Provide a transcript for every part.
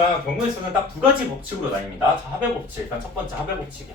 일단 경우의 수는 딱 두 가지 법칙으로 나뉩니다. 자, 합의 법칙. 일단 첫 번째 합의 법칙이야.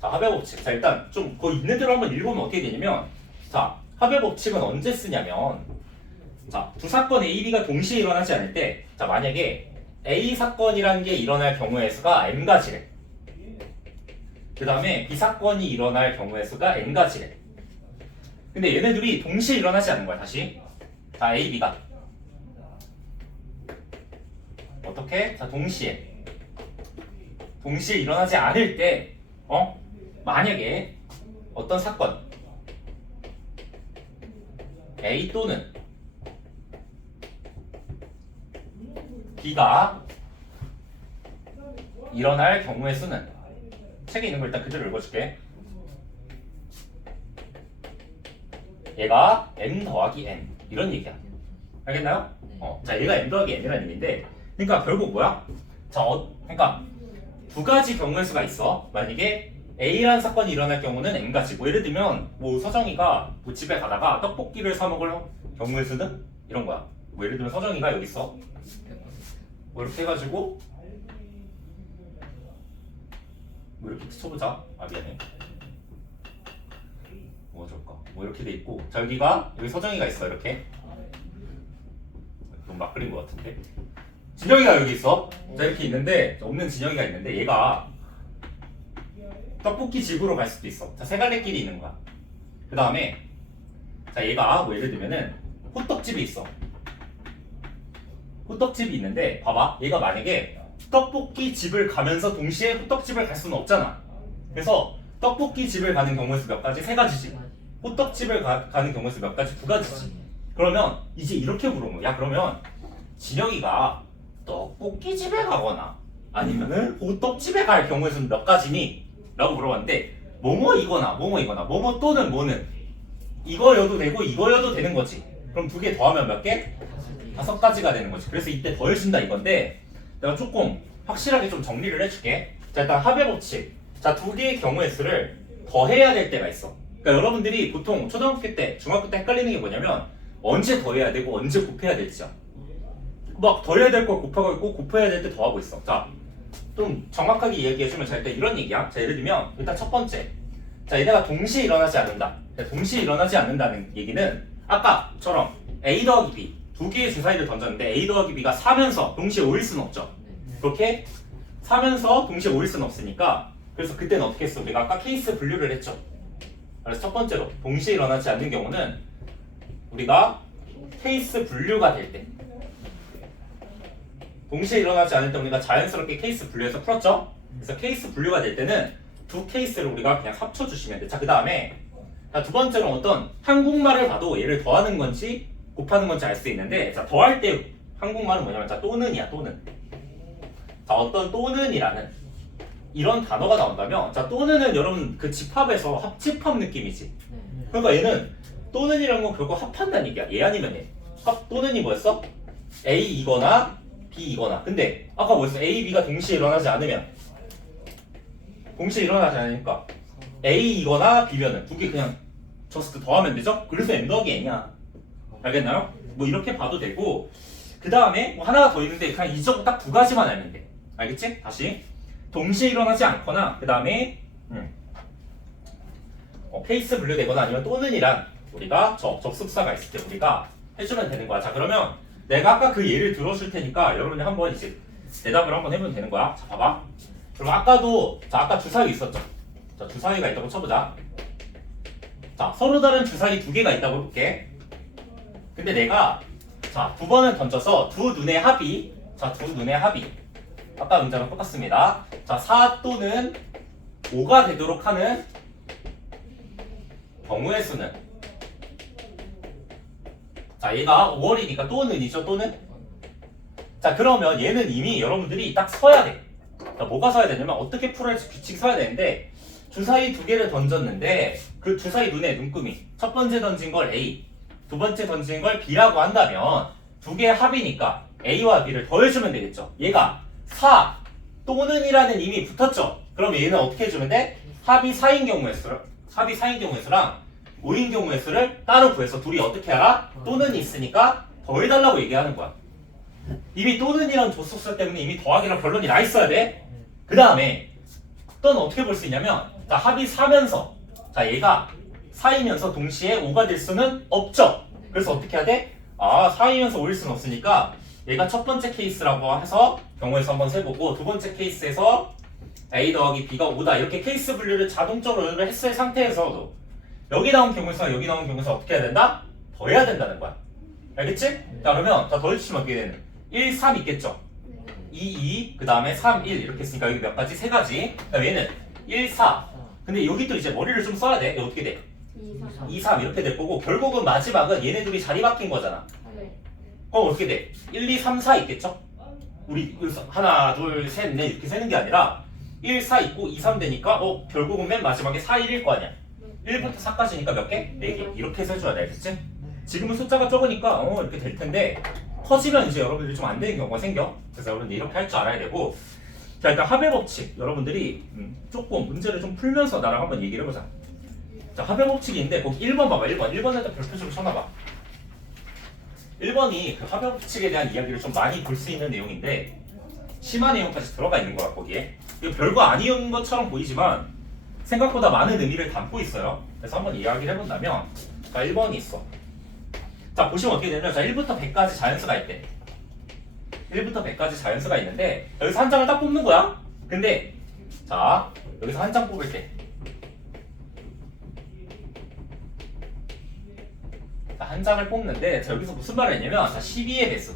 자, 합의 법칙. 자, 일단 좀그 있는 대로 한번 읽어보면 어떻게 되냐면 자, 합의 법칙은 언제 쓰냐면 자, 두 사건 A, B가 동시에 일어나지 않을 때 자, 만약에 A 사건이라는 게 일어날 경우의 수가 n가지래. 그 다음에 B 사건이 일어날 경우의 수가 n가지래. 근데 얘네들이 동시에 일어나지 않는 거야, 다시. 자, A, B가. 어떻게? 자, 동시에. 동시에 일어나지 않을 때, 어? 만약에 어떤 사건, A 또는 B가 일어날 경우의 수는 책에 있는 걸 일단 그대로 읽어줄게. 얘가 m 더하기 n 이런 얘기야. 알겠나요? 어, 자 얘가 m 더하기 n이라는 얘기인데, 그러니까 결국 뭐야? 자, 어, 그러니까 두 가지 경우의 수가 있어. 만약에 A라는 사건이 일어날 경우는 n가지. 뭐 예를 들면 뭐 서정이가 뭐 집에 가다가 떡볶이를 사 먹을 경우의 수는 이런 거야. 뭐 예를 들면 서정이가 여기 있어. 뭐 이렇게 해가지고 뭐 이렇게 쳐보자. 아 미안해. 뭐 어쩔까? 뭐 이렇게 돼 있고 자 여기가 여기 서정이가 있어 이렇게. 너무 막 그린 것 같은데. 진영이가 여기 있어. 자 이렇게 있는데 없는 진영이가 있는데 얘가 떡볶이 집으로 갈 수도 있어. 자 세 갈래 길이 있는 거야. 그 다음에 자 얘가 뭐 예를 들면은 호떡집이 있어. 호떡집이 있는데 봐봐 얘가 만약에 떡볶이 집을 가면서 동시에 호떡집을 갈 수는 없잖아 그래서 떡볶이 집을 가는 경우의 수몇 가지? 세 가지지 호떡집을 가, 가는 경우의 수몇 가지? 두 가지지 그러면 이제 이렇게 물어보면 야 그러면 진영이가 떡볶이 집에 가거나 아니면 은 호떡집에 갈 경우의 수는 몇 가지니? 라고 물어봤는데 뭐뭐 이거나 뭐뭐 이거나 뭐뭐 또는 뭐는 이거여도 되고 이거여도 되는 거지 그럼 두 개 더하면 몇 개? 다섯 가지가 되는 거지. 그래서 이때 더해준다 이건데 내가 조금 확실하게 좀 정리를 해줄게. 자 일단 합의 법칙. 자두 개의 경우의 수를 더해야 될 때가 있어. 그러니까 여러분들이 보통 초등학교 때, 중학교 때 헷갈리는 게 뭐냐면 언제 더해야 되고 언제 곱해야 될지야. 막 더해야 될 걸 곱하고 있고 곱해야 될 때 더하고 있어. 자, 좀 정확하게 이야기해주면 자 일단 이런 얘기야. 자 예를 들면 일단 첫 번째. 자 얘네가 동시에 일어나지 않는다. 자, 동시에 일어나지 않는다는 얘기는 아까처럼 A 더하기 B 두 개의 주사위를 던졌는데 A 더하기 B가 사면서 동시에 오일 수는 없죠. 그렇게 사면서 동시에 오일 수는 없으니까 그래서 그때는 어떻게 했어? 우리가 아까 케이스 분류를 했죠. 그래서 첫 번째로 동시에 일어나지 않는 경우는 우리가 케이스 분류가 될 때 동시에 일어나지 않을 때 우리가 자연스럽게 케이스 분류해서 풀었죠. 그래서 케이스 분류가 될 때는 두 케이스를 우리가 그냥 합쳐주시면 돼. 자, 그 다음에 두 번째는 어떤 한국말을 봐도 얘를 더하는 건지 곱하는 건지 알 수 있는데 자 더할 때 한국말은 뭐냐면 자 또는이야 또는 자 어떤 또는이라는 이런 단어가 나온다면 자 또는은 여러분 그 집합에서 합 집합 느낌이지 그러니까 얘는 또는이라는 건 결국 합한다는 얘기야 얘 아니면 얘 합 또는이 뭐였어? A이거나 B이거나 근데 아까 뭐였어? A, B가 동시에 일어나지 않으면 동시에 일어나지 않으니까 A이거나 B면은 두 개 그냥 저스트 더하면 되죠? 그래서 M 더하기 N이야 알겠나요? 뭐 이렇게 봐도 되고 그 다음에 뭐 하나가 더 있는데 그냥 이 정도 딱두 가지만 알면 돼 알겠지? 다시 동시에 일어나지 않거나 그 다음에 음. 어, 케이스 분류되거나 아니면 또는이란 우리가 적, 접속사가 있을 때 우리가 해주면 되는 거야 자 그러면 내가 아까 그 예를 들어줄 테니까 여러분이 한번 이제 대답을 한번 해보면 되는 거야. 자 봐봐. 그럼 아까도 자 아까 주사위 있었죠? 자 주사위가 있다고 쳐보자. 자 서로 다른 주사위 두 개가 있다고 해볼게. 근데 내가 자, 두 번을 던져서 두 눈의 합이 자, 두 눈의 합이. 아까 문장은 똑같습니다. 자, 4 또는 5가 되도록 하는 경우의 수는 자, 얘가 5월이니까 또는 이죠, 또는 자, 그러면 얘는 이미 여러분들이 딱 서야 돼. 자, 뭐가 서야 되냐면 어떻게 풀어야 할지 규칙 서야 되는데 주사위 두 개를 던졌는데 그 주사위 눈에 눈금이 첫 번째 던진 걸 A 두 번째 던진 걸 B라고 한다면 두 개의 합이니까 A와 B를 더해주면 되겠죠. 얘가 4 또는 이라는 이미 붙었죠. 그럼 얘는 어떻게 해주면 돼? 합이 4인 경우의 수를 합이 4인 경우의 수랑 5인 경우의 수를 따로 구해서 둘이 어떻게 알아? 또는 있으니까 더해달라고 얘기하는 거야. 이미 또는이란 조속사 때문에 이미 더하기랑 결론이 나 있어야 돼. 그 다음에 또는 어떻게 볼 수 있냐면 자 합이 4면서 자 얘가 4이면서 동시에 5가 될 수는 없죠. 그래서 어떻게 해야 돼? 아 4이면서 5일 수는 없으니까 얘가 첫 번째 케이스라고 해서 경우에서 한번 세보고 두 번째 케이스에서 A 더하기 B가 5다 이렇게 케이스 분류를 자동적으로 했을 상태에서도 여기 나온 경우에서 여기 나온 경우에서 어떻게 해야 된다? 더해야 된다는 거야. 알겠지? 자 그러면 자 더해주시면 어떻게 되는? 1, 3 있겠죠? 2, 2, 그 다음에 3, 1 이렇게 했으니까 여기 몇 가지? 세 가지. 그다음 얘는 1, 4. 근데 여기 또 이제 머리를 좀 써야 돼. 어떻게 돼? 2, 3 이렇게 될 거고 결국은 마지막은 얘네 둘이 자리 바뀐 거잖아. 그럼 어떻게 돼? 1, 2, 3, 4 있겠죠? 우리 여기서 하나, 둘, 셋, 넷 이렇게 세는 게 아니라 1, 4 있고 2, 3 되니까 어 결국은 맨 마지막에 4, 1일 거 아니야. 1부터 4까지니까 몇 개? 4개. 이렇게 해서 해줘야 돼. 알겠지? 지금은 숫자가 적으니까 어 이렇게 될 텐데 커지면 이제 여러분들이 좀 안 되는 경우가 생겨. 그래서 여러분들 이렇게 할 줄 알아야 되고 자 일단 합의 법칙 여러분들이 음, 조금 문제를 좀 풀면서 나랑 한번 얘기를 해보자. 자 합의 법칙인데 거기 1번 봐봐 1번 1번에다 별표 좀 쳐놔봐. 1번이 그 합의 법칙에 대한 이야기를 좀 많이 볼 수 있는 내용인데 심한 내용까지 들어가 있는 거야 거기에. 이거 별거 아니었는 것처럼 보이지만 생각보다 많은 의미를 담고 있어요. 그래서 한번 이야기를 해본다면 자 1번이 있어. 자 보시면 어떻게 되냐면 자 1부터 100까지 자연수가 있대. 1부터 100까지 자연수가 있는데 여기서 한 장을 딱 뽑는 거야. 근데 자 여기서 한 장 뽑을 때. 자, 한 장을 뽑는데 자, 여기서 무슨 말을 했냐면 자 12의 배수.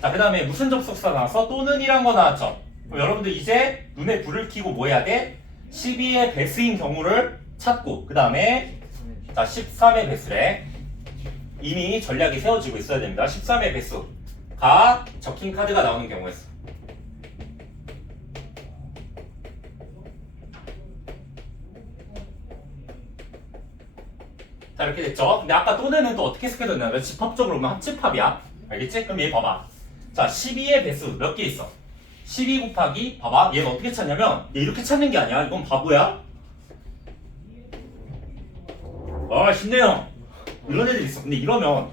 자, 그 다음에 무슨 접속사 나와서 또는 이란 거 나왔죠? 그럼 여러분들 이제 눈에 불을 켜고 뭐 해야 돼? 12의 배수인 경우를 찾고 그 다음에 자 13의 배수래 이미 전략이 세워지고 있어야 됩니다 13의 배수가 적힌 카드가 나오는 경우였어 자 이렇게 됐죠? 근데 아까 또는은 또 어떻게 해석해졌냐면 집합적으로 보면 합집합이야 알겠지? 그럼 얘 봐봐 자 12의 배수 몇 개 있어? 12 곱하기 봐봐. 얘가 어떻게 찾냐면 얘 이렇게 찾는 게 아니야. 이건 바보야. 아 쉽네요. 이런 애들 있어. 근데 이러면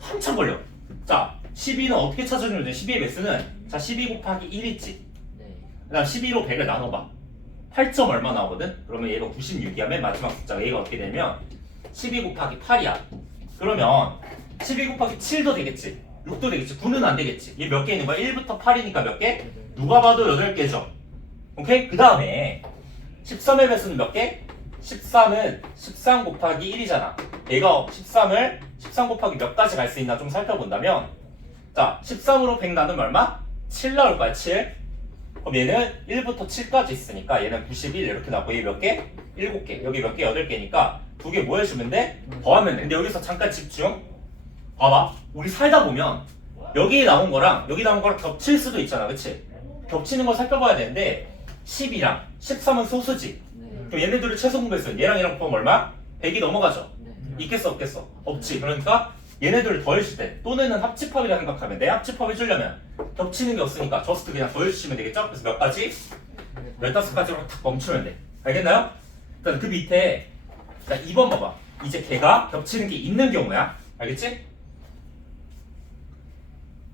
한참 걸려. 자 12는 어떻게 찾아주면 돼 12의 배수는 자12 곱하기 1 있지? 그 다음 12로 100을 나눠봐. 8점 얼마 나오거든? 그러면 얘가 96이야 맨 마지막 숫자가 얘가 어떻게 되면 12 곱하기 8이야. 그러면 12 곱하기 7도 되겠지 6도 되겠지 9는 안 되겠지 얘 몇 개 있는 거야? 1부터 8이니까 몇 개? 누가 봐도 8개죠 오케이? 그 다음에 13의 배수는 몇 개? 13은 13 곱하기 1이잖아 얘가 13을 13 곱하기 몇 가지 갈 수 있나 좀 살펴본다면 자 13으로 100 나누면 얼마? 7 나올 거야 7 그럼 얘는 1부터 7까지 있으니까 얘는 91 이렇게 나고 얘 몇 개? 7개 여기 몇 개? 8개니까 두 개 뭐 해주면 돼? 더하면 돼 근데 여기서 잠깐 집중 봐봐 우리 살다 보면 여기 나온 거랑 여기 나온 거랑 겹칠 수도 있잖아 그치? 겹치는 걸 살펴봐야 되는데 10이랑 13은 소수지 그럼 얘네들을 최소 공부했어요 얘랑 얘랑 곱하면 얼마? 100이 넘어가죠 있겠어 없겠어? 없지 그러니까 얘네들을 더해줄 때 또는 합집합이라 생각하면 내 합집합 해주려면 겹치는 게 없으니까 저스트 그냥 더해주시면 되겠죠? 그래서 몇 가지? 15가지로 탁 멈추면 돼 알겠나요? 일단 그 밑에 자 2번 봐봐 이제 걔가 겹치는 게 있는 경우야 알겠지?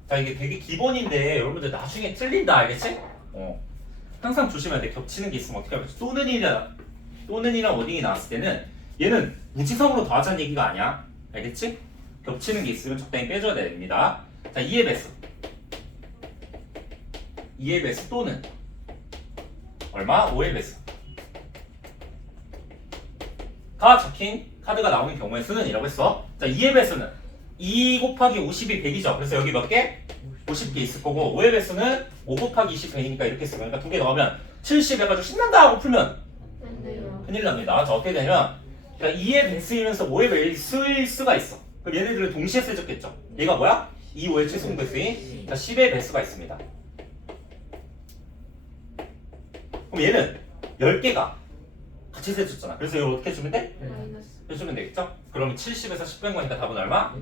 자 이게 되게 기본인데 여러분들 나중에 틀린다 알겠지? 어. 항상 조심해야 돼. 겹치는 게 있으면 어떻게 하면 또는이라 또는이랑 워딩이 나왔을 때는 얘는 무지성으로 더하자는 얘기가 아니야. 알겠지? 겹치는 게 있으면 적당히 빼줘야 됩니다. 자 2의 배수. 2의 배수 또는. 얼마? 5의 배수. 가 적힌 카드가 나오는 경우의 수는 이라고 했어. 자 2의 배수는 2 곱하기 50이 100이죠. 그래서 여기 몇 개? 50개 있을 거고 5의 배수는 5 곱하기 20 100이니까 이렇게 쓰면 그러니까 두 개 넣으면 70 해가지고 신난다 하고 풀면 큰일 납니다. 자 어떻게 되냐면 그러니까 2의 배수이면서 5의 배수일 수가 있어. 그럼 얘네들을 동시에 쓰졌겠죠. 얘가 뭐야? 2, 5의 최종 배수인 자 10의 배수가 있습니다. 그럼 얘는 10개가 같이 세줬잖아. 그래서 이걸 어떻게 해주면 돼? 해주면 되겠죠? 그러면 70에서 10 뺀 거니까 답은 얼마?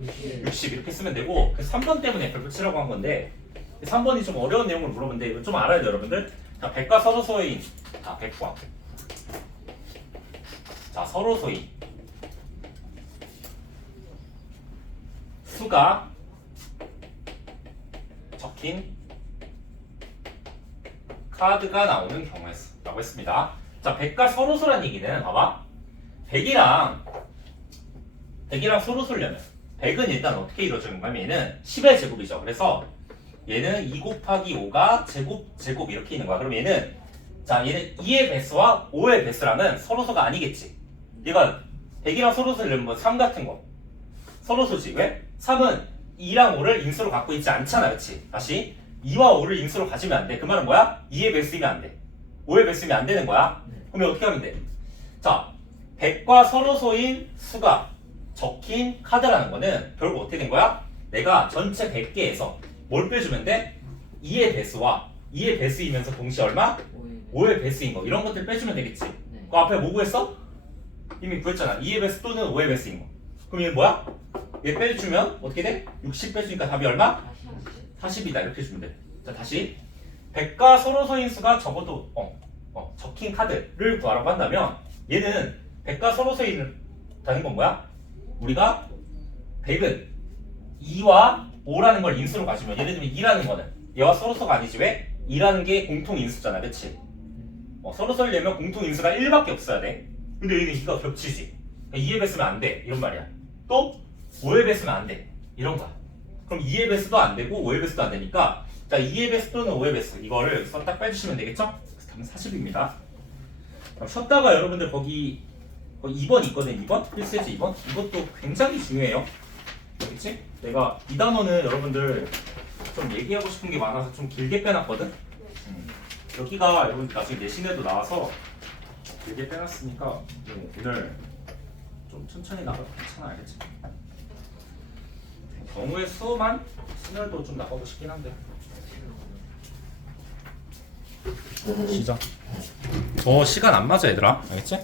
60 이렇게 쓰면 되고 그래서 3번 때문에 별표 치라고 한 건데 3번이 좀 어려운 내용을 물어보는데 이거 좀 알아야 돼요 여러분들. 자 백과 서로 소인. 자 백과. 자 서로 소인. 수가 적힌 카드가 나오는 경우의 수라고 했습니다. 자, 100과 서로 소란 얘기는 봐봐. 100이랑 100이랑 서로소려면 100은 일단 어떻게 이루어지는 거냐면 얘는 10의 제곱이죠. 그래서 얘는 2 곱하기 5가 제곱 제곱 이렇게 있는 거야. 그럼 얘는 자 얘는 2의 배수와 5의 배수랑은 서로소가 아니겠지. 얘가 100이랑 서로소려면 뭐3 같은 거. 서로소지. 왜? 3은 2랑 5를 인수로 갖고 있지 않잖아. 그치? 다시 2와 5를 인수로 가지면 안 돼. 그 말은 뭐야? 2의 배수이면 안 돼. 5의 배수이면 안 되는 거야. 그러면 어떻게 하면 돼? 자, 100과 서로소인 수가 적힌 카드라는 거는 결국 어떻게 된 거야? 내가 전체 100개에서 뭘 빼주면 돼? 2의 배수와 2의 배수이면서 동시에 얼마? 5의 배수인 거 이런 것들 빼주면 되겠지 네. 그 앞에 뭐 구했어? 이미 구했잖아 2의 배수 또는 5의 배수인 거 그럼 얘 뭐야? 얘 빼주면 어떻게 돼? 60 빼주니까 답이 얼마? 40 이다 이렇게 주면 돼. 자 다시 100과 서로 소인 수가 적어도 어, 어, 적힌 카드를 구하라고 한다면 얘는 100과 서로 소인다는 건 뭐야? 우리가 100은 2와 5라는 걸 인수로 가지면 예를 들면 2라는 거는 얘와 서로소가 아니지. 왜? 2라는 게 공통 인수잖아. 그치? 어, 서로소를 내면 공통 인수가 1밖에 없어야 돼. 근데 얘는 2가 겹치지. 그러니까 2에 뱉으면 안 돼. 이런 말이야. 또 5에 뱉으면 안 돼. 이런 거야. 그럼 2의 배수도 안 되고 5의 배수도 안 되니까 자 2의 배수 또는 5의 배수 이거를 딱 빼주시면 되겠죠? 그래서 답은 40입니다. 쉬었다가 여러분들 거기, 거기 2번 있거든 2번? 1세지 2번? 이것도 굉장히 중요해요. 그렇지? 내가 이 단어는 여러분들 좀 얘기하고 싶은 게 많아서 좀 길게 빼놨거든? 음. 여기가 여러분 나중에 내신에도 나와서 길게 빼놨으니까 네, 오늘 좀 천천히 나가도 괜찮아 알겠지? 경우의 수만 순열도 좀 나가고 싶긴 한데 시작 저 시간 안 맞아 얘들아 알겠지?